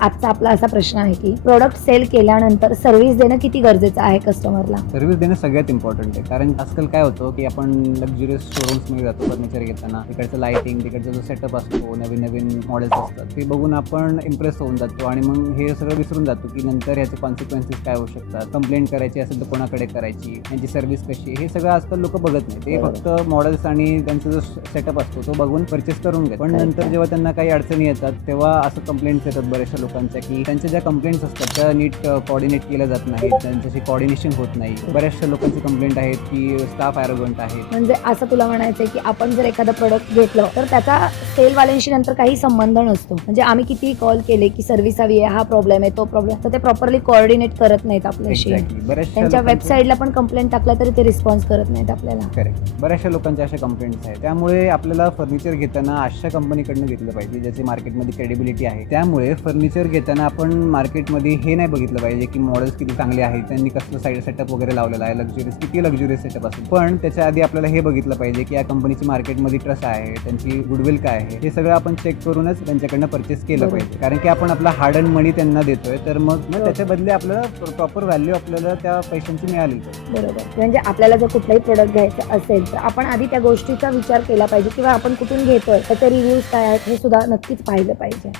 आजचा आपला असा प्रश्न आहे की प्रोडक्ट सेल केल्यानंतर सर्व्हिस देणं किती गरजेचं आहे कस्टमरला? सर्व्हिस देणं सगळ्यात इम्पॉर्टंट आहे. कारण आजकाल काय होतं की आपण लक्झुरियस शोरूम्समध्ये जातो फर्निचर घेताना. तिकडचं लाइटिंग, तिकडचा जो सेटअप असतो, नवीन मॉडेल्स असतात, ते बघून आपण इम्प्रेस होऊन जातो आणि मग हे सगळं विसरून जातो की नंतर ह्याचे कॉन्सिक्वेन्सेस काय होऊ शकतात. कंप्लेंट करायची असेल तर कोणाकडे करायची, यांची सर्व्हिस कशी आहे, हे सगळं आजकाल लोक बघत नाही. ते फक्त मॉडेल्स आणि त्यांचा जो सेटअप असतो तो बघून परचेस करून घेतात. पण नंतर जेव्हा त्यांना काही अडचणी येतात तेव्हा असं कंप्लेंट्स येतात बऱ्याचशा लोकांच्या की त्यांच्या ज्या कंप्लेंट्स असतात त्या नीट कोऑर्डिनेट केल्या जात नाहीत, त्यांच्याशी कोऑर्डिनेशन होत नाही. बऱ्याचशा लोकांची कंप्लेंट आहेत की स्टाफ ॲरोगंट आहे. म्हणजे असं तुला म्हणायचंय की आपण जर एखादं प्रोडक्ट घेतलं तर त्याचा सेलवाल्यांशी नंतर काही संबंध नसतो. म्हणजे आम्ही किती कॉल केले की सर्व्हिस हवी आहे, हा प्रॉब्लेम आहे, तो प्रॉब्लेम, तर ते प्रॉपरली कोऑर्डिनेट करत नाहीत आपल्याशी. त्यांच्या वेबसाईटला पण कंप्लेंट टाकला तरी ते रिस्पॉन्स करत नाहीत आपल्याला. करेक्ट. बऱ्याचशा लोकांच्या अशा कंप्लेंट्स आहेत. त्यामुळे आपल्याला फर्निचर घेताना अशा कंपनीकडनं घेतलं पाहिजे ज्याची मार्केटमध्ये क्रेडिबिलिटी आहे. त्यामुळे फर्निचर घेताना आपण मार्केटमध्ये हे नाही बघितलं पाहिजे की मॉडेल्स किती चांगले आहेत, त्यांनी कसलं साईड सेटअप वगैरे लावलेला आहे, किती लक्झुरियस सेटअप असेल. पण त्याच्या आधी आपल्याला हे बघितलं पाहिजे की या कंपनीची मार्केटमध्ये ट्रस्ट आहे, त्यांची गुडविल काय आहे, हे सगळं आपण चेक करूनच त्यांच्याकडनं परचेस केलं पाहिजे. कारण की आपण आपला हार्ड अँड मनी त्यांना देतोय, तर मग त्याच्या बदले आपल्याला प्रॉपर व्हॅल्यू आपल्याला त्या पैशांची मिळाली पाहिजे. बरोबर. म्हणजे आपल्याला जर कुठलाही प्रोडक्ट घ्यायचं असेल तर आपण आधी त्या गोष्टीचा विचार केला पाहिजे किंवा आपण कुठून घेतोय त्याचे रिव्ह्यूज काय आहेत हे सुद्धा नक्कीच पाहिलं पाहिजे.